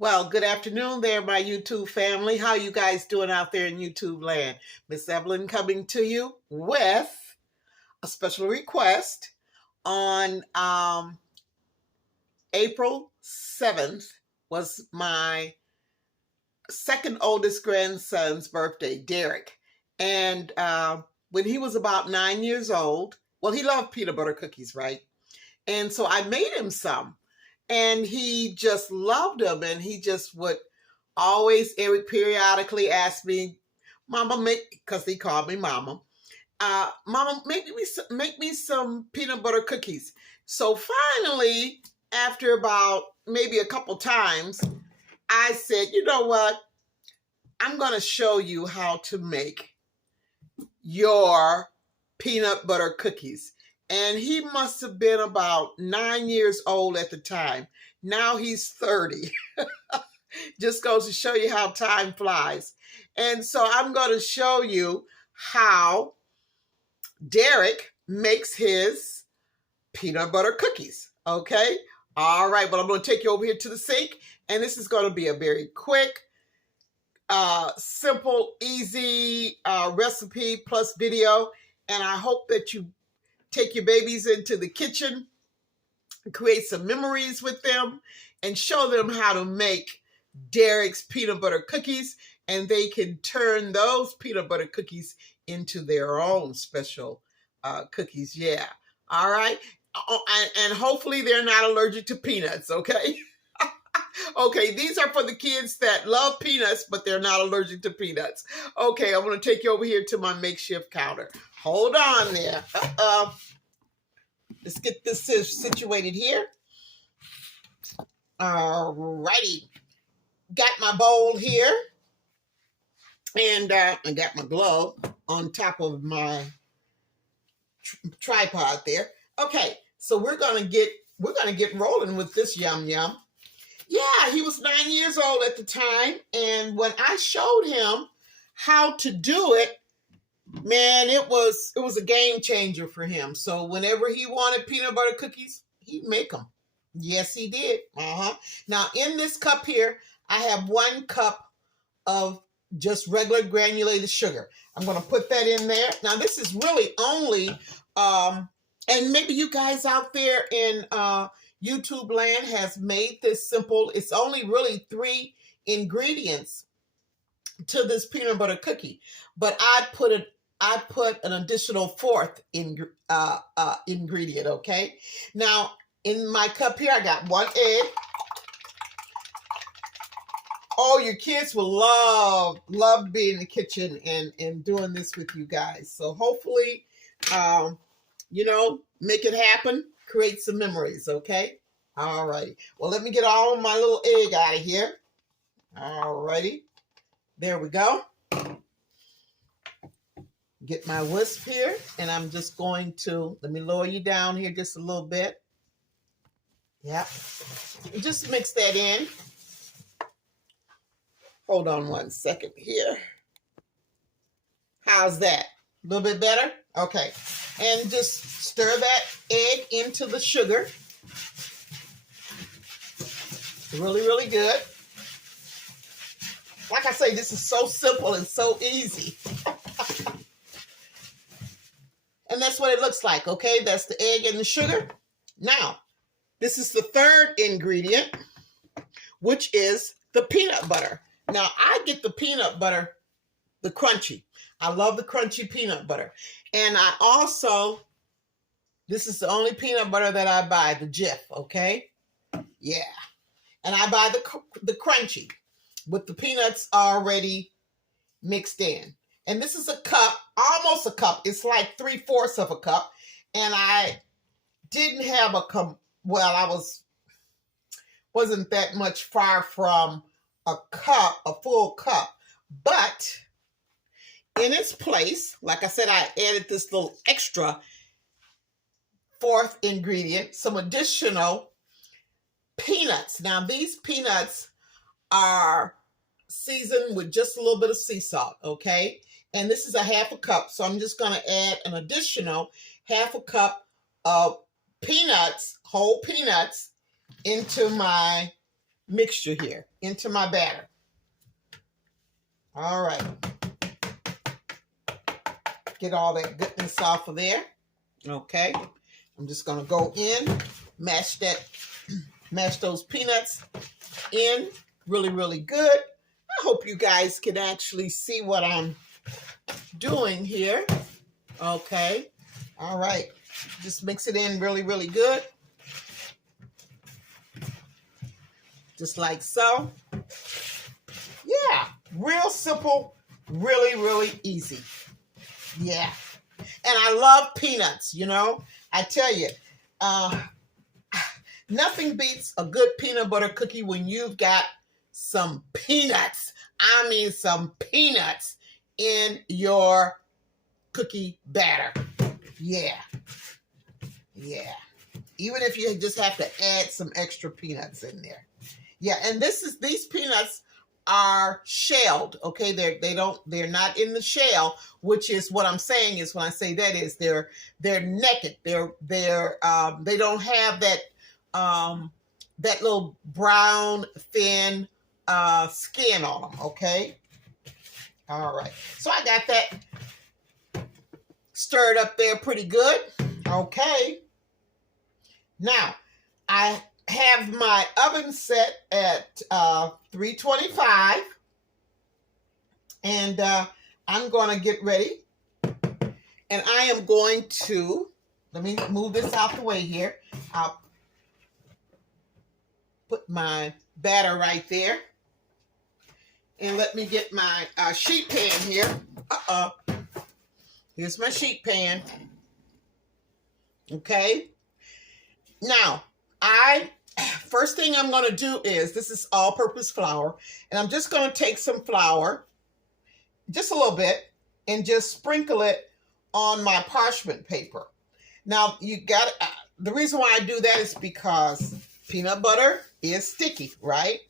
Well, good afternoon there, my YouTube family. How you guys doing out there in YouTube land? Miss Evelyn coming to you with a special request on April 7th was my second oldest grandson's birthday, Derrick. And when he was about 9 years old, well, he loved peanut butter cookies, right? And so I made him some. And he just loved them. And he just would always, Eric periodically ask me, Mama, because he called me Mama, Mama, make me some peanut butter cookies. So finally, after about maybe a couple times, I said, you know what? I'm going to show you how to make your peanut butter cookies. And he must have been about 9 years old at the time. Now he's 30. Just goes to show you how time flies. And so I'm going to show you how Derrick makes his peanut butter cookies. Okay? All right. Well, I'm going to take you over here to the sink. And this is going to be a very quick, simple, easy recipe plus video. And I hope that you take your babies into the kitchen, create some memories with them, and show them how to make Derrick's peanut butter cookies, and they can turn those peanut butter cookies into their own special cookies. Yeah. All right. And hopefully they're not allergic to peanuts, okay? Okay, these are for the kids that love peanuts, but they're not allergic to peanuts. Okay, I'm going to take you over here to my makeshift counter. Hold on there. Let's get this situated here. All righty. Got my bowl here. And I got my glove on top of my tripod there. Okay, so we're gonna get rolling with this yum yum. Yeah, he was 9 years old at the time, and when I showed him how to do it, man, it was a game changer for him. So whenever he wanted peanut butter cookies, he'd make them. Yes, he did. Now in this cup here, I have 1 cup of just regular granulated sugar. I'm going to put that in there. Now this is really only, and maybe you guys out there in YouTube land has made this simple. It's only really 3 ingredients to this peanut butter cookie, but I put an additional 4th ingredient. Okay. Now in my cup here, I got 1 egg. Oh, your kids will love to be in the kitchen and doing this with you guys. So hopefully, make it happen. Create some memories, okay? All righty. Well, let me get all of my little egg out of here. All righty. There we go. Get my whisk here, and I'm just going to, let me lower you down here just a little bit. Yep. Just mix that in. Hold on 1 second here. How's that? A little bit better? Okay. And just stir that egg into the sugar. Really, really good. Like I say, this is so simple and so easy. And that's what it looks like, okay? That's the egg and the sugar. Now, this is the 3rd ingredient, which is the peanut butter. Now, I get the peanut butter, the crunchy. I love the crunchy peanut butter. And I also, this is the only peanut butter that I buy, the Jif, okay? Yeah. And I buy the crunchy with the peanuts already mixed in. And this is a cup, almost a cup. It's like 3/4 of a cup. And I didn't have I wasn't that much far from a full cup. But in its place, like I said, I added this little extra 4th ingredient, some additional peanuts. Now, these peanuts are seasoned with just a little bit of sea salt, okay? And this is a 1/2 cup, so I'm just going to add an additional 1/2 cup of peanuts, whole peanuts, into my mixture here into my batter. All right. Get all that goodness off of there. Okay. I'm just going to go in, mash those peanuts in really, really good. I hope you guys can actually see what I'm doing here. Okay. All right. Just mix it in really, really good. Just like so. Yeah. Real simple. Really, really easy. Yeah. And I love peanuts, you know. I tell you, nothing beats a good peanut butter cookie when you've got some peanuts. I mean, some peanuts in your cookie batter. Yeah. Yeah. Even if you just have to add some extra peanuts in there. Yeah, and these peanuts are shelled, okay? They're not in the shell, which is what I'm saying is when I say that is they're naked. They don't have that little brown thin skin on them, okay? All right. So I got that stirred up there pretty good. Okay. Now, I have my oven set at 325, and I'm going to get ready, and I am going to, let me move this out the way here. I'll put my batter right there, and let me get my sheet pan here. Here's my sheet pan. Okay. Now, first thing I'm going to do is, this is all-purpose flour, and I'm just going to take some flour, just a little bit, and just sprinkle it on my parchment paper. Now, the reason why I do that is because peanut butter is sticky, right?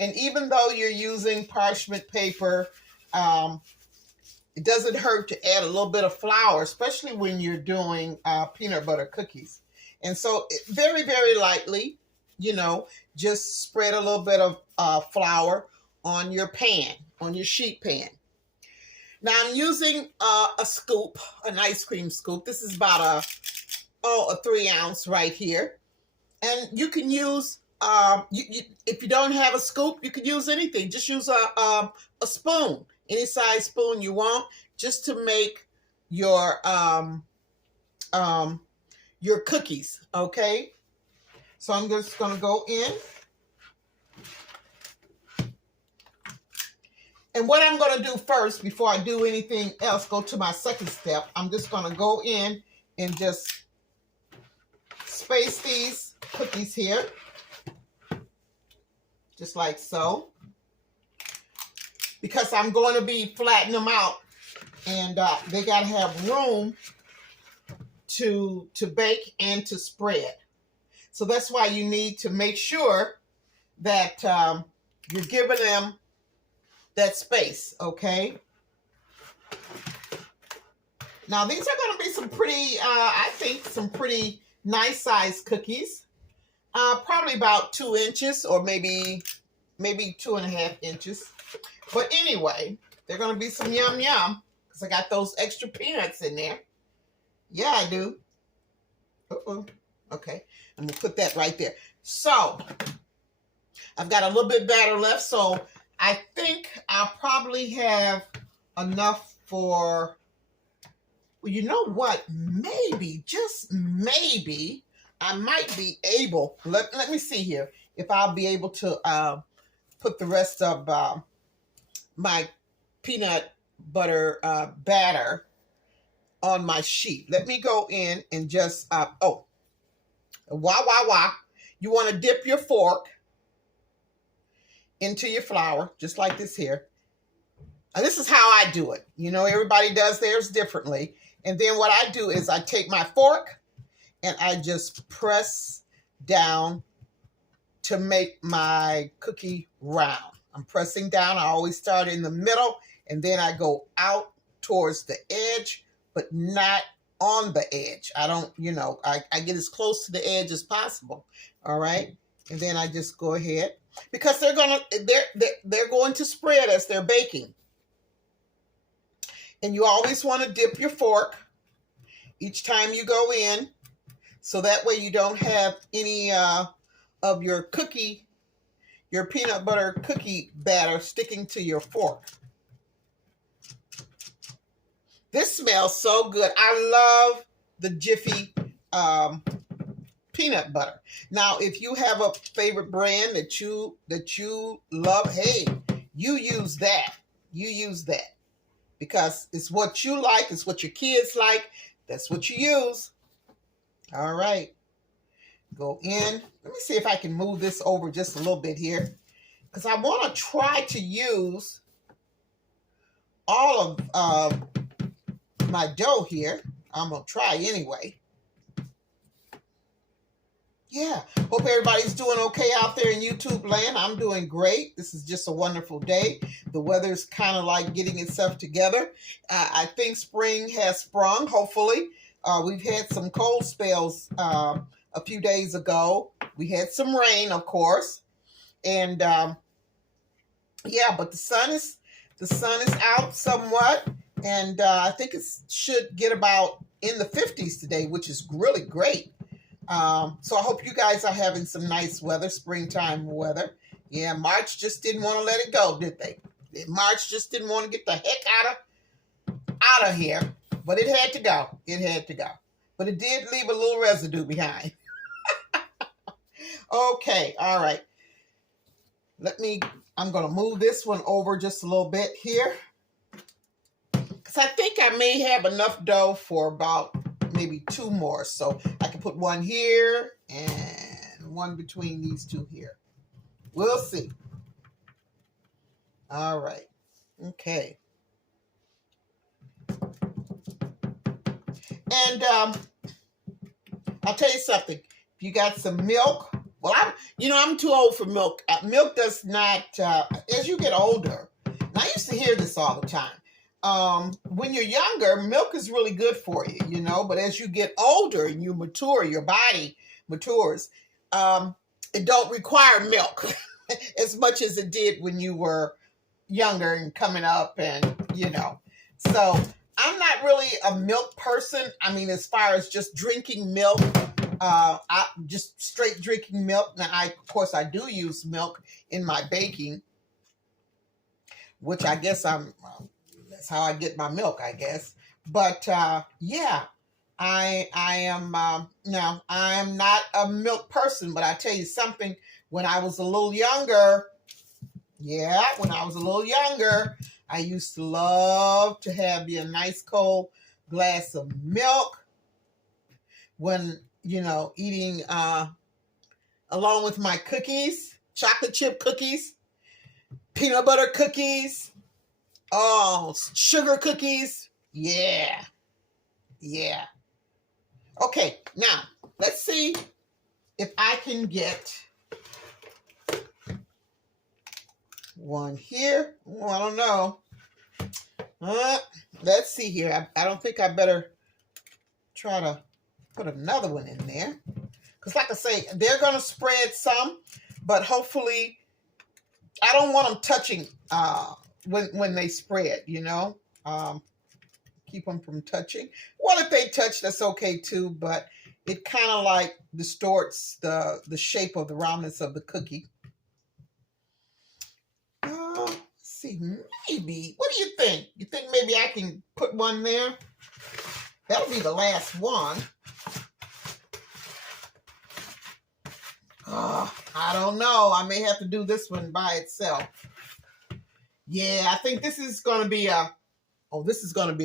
And even though you're using parchment paper, it doesn't hurt to add a little bit of flour, especially when you're doing peanut butter cookies. And so very, very lightly, you know, just spread a little bit of flour on your pan, on your sheet pan. Now I'm using a scoop, an ice cream scoop. This is about a 3 ounce right here. And you can use, if you don't have a scoop, you can use anything. Just use a spoon, any size spoon you want, just to make your cookies, okay? So I'm just going to go in. And what I'm going to do first, before I do anything else, go to my second step, I'm just going to go in and just space these cookies here. Just like so. Because I'm going to be flattening them out. And they got to have room to bake and to spread. So that's why you need to make sure that you're giving them that space, okay? Now these are going to be some pretty, I think, some pretty nice sized cookies. Probably about 2 inches or maybe 2.5 inches. But anyway, they're going to be some yum yum because I got those extra peanuts in there. Yeah, I do. Okay, I'm going to put that right there. So, I've got a little bit batter left, so I think I'll probably have enough for, well, you know what? Maybe, just maybe, I might be able, let me see here, if I'll be able to put the rest of my peanut butter batter on my sheet. Let me go in and just, you want to dip your fork into your flour, just like this here. And this is how I do it. You know, everybody does theirs differently. And then what I do is I take my fork and I just press down to make my cookie round. I'm pressing down. I always start in the middle and then I go out towards the edge, but not on the edge. I don't, you know, I get as close to the edge as possible. All right. And then I just go ahead. because they're going to spread as they're baking. And you always want to dip your fork each time you go in, so that way you don't have any of your peanut butter cookie batter sticking to your fork. This smells so good. I love the Jiffy peanut butter. Now, if you have a favorite brand that you love, hey, you use that. You use that because it's what you like. It's what your kids like. That's what you use. All right. Go in. Let me see if I can move this over just a little bit here, because I want to try to use all of my dough here. I'm going to try anyway. Yeah, hope everybody's doing okay out there in YouTube land. I'm doing great. This is just a wonderful day. The weather's kind of like getting itself together. I think spring has sprung, hopefully. We've had some cold spells a few days ago. We had some rain, of course. And yeah, but the sun is out somewhat. And I think it should get about in the 50s today, which is really great. So I hope you guys are having some nice weather, springtime weather. Yeah, March just didn't want to let it go, did they? March just didn't want to get the heck out of here, but it had to go. It had to go. But it did leave a little residue behind. Okay, all right. I'm going to move this one over just a little bit here, because I think I may have enough dough for about maybe 2 more. So I can put one here and one between these 2 here. We'll see. All right. Okay. And I'll tell you something. If you got some milk, well, I'm too old for milk. Milk does not, as you get older, and I used to hear this all the time. When you're younger, milk is really good for you, but as you get older and you mature, your body matures, it don't require milk as much as it did when you were younger and coming up and, So I'm not really a milk person. I mean, as far as just drinking milk, I just straight drinking milk. Now, of course, I do use milk in my baking, which I guess that's how I get my milk, I guess. But yeah, I am no, I'm not a milk person. But I tell you something, when I was a little younger, I used to love to have me a nice cold glass of milk when, eating along with my cookies, chocolate chip cookies, peanut butter cookies, sugar cookies. Yeah. Okay, now let's see if I can get one here. Oh, I don't know. Let's see here. I don't think I better try to put another one in there. Because like I say, they're going to spread some, but hopefully I don't want them touching when they spread, keep them from touching. Well, if they touch, that's okay too, but it kind of like distorts the shape of the roundness of the cookie. Let's see, maybe. What do you think? You think maybe I can put one there? That'll be the last one. I don't know. I may have to do this one by itself. Yeah, I think this is going to be a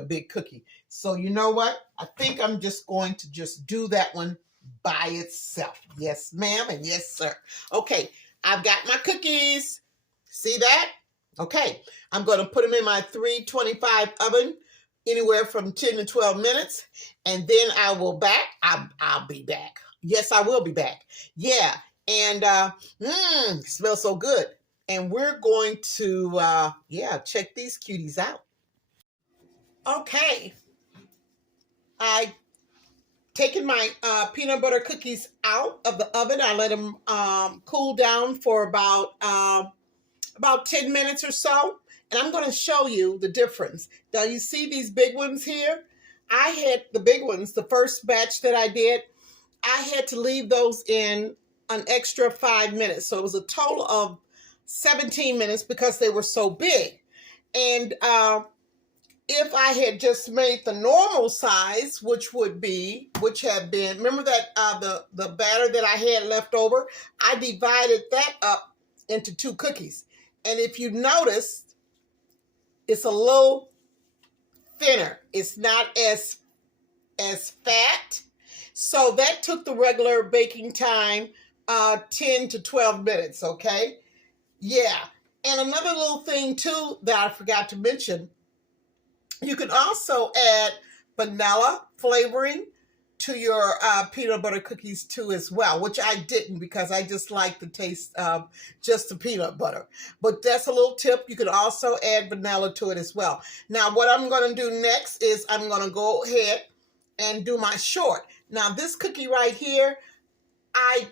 big cookie. So you know what? I think I'm just going to just do that one by itself. Yes, ma'am, and yes, sir. Okay, I've got my cookies. See that? Okay, I'm going to put them in my 325 oven, anywhere from 10 to 12 minutes, and then I'll be back. Yes, I will be back. Yeah, and smells so good. And we're going to, check these cuties out. Okay, I taken my peanut butter cookies out of the oven. I let them cool down for about 10 minutes or so. And I'm going to show you the difference. Now you see these big ones here? I had the big ones, the first batch that I did, I had to leave those in an extra 5 minutes. So it was a total of 17 minutes because they were so big. And if I had just made the normal size, which had been, remember that the batter that I had left over, I divided that up into 2 cookies. And if you notice, it's a little thinner. It's not as fat. So that took the regular baking time 10 to 12 minutes, okay? Yeah. And another little thing too that I forgot to mention, you can also add vanilla flavoring to your peanut butter cookies too as well, which I didn't because I just like the taste of just the peanut butter. But that's a little tip. You can also add vanilla to it as well. Now what I'm going to do next is I'm going to go ahead and do my short. Now this cookie right here, I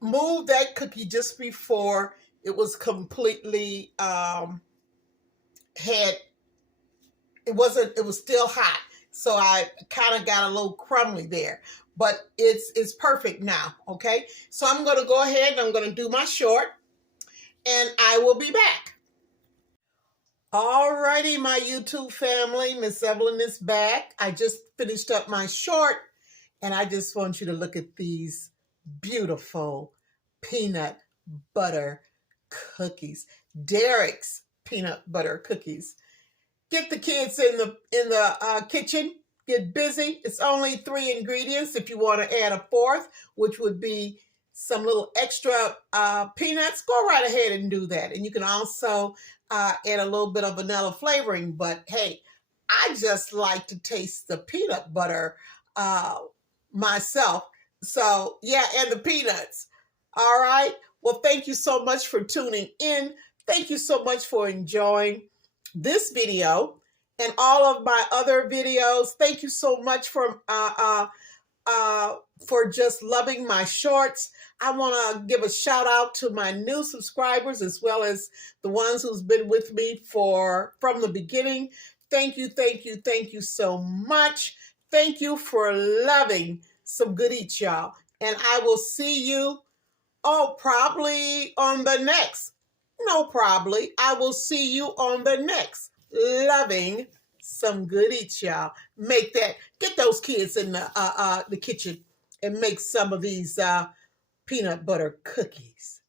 moved that cookie just before it was completely it was still hot. So I kind of got a little crumbly there, but it's perfect now, okay? So I'm going to go ahead and I'm going to do my short, and I will be back. Alrighty, my YouTube family, Miss Evelyn is back. I just finished up my short, and I just want you to look at these beautiful peanut butter cookies. Derrick's peanut butter cookies. Get the kids in the kitchen. Get busy. It's only 3 ingredients. If you want to add a 4th, which would be some little extra peanuts, go right ahead and do that. And you can also add a little bit of vanilla flavoring. But hey, I just like to taste the peanut butter myself. So yeah, and the peanuts. All right. Well, thank you so much for tuning in. Thank you so much for enjoying this video and all of my other videos. Thank you so much for just loving my shorts. I want to give a shout out to my new subscribers as well as the ones who's been with me from the beginning. Thank you, thank you, thank you so much. Thank you for loving some good eats, y'all. And I will see you, probably on the next. No, probably. I will see you on the next Loving Some Good Eats, y'all. Get those kids in the kitchen and make some of these peanut butter cookies.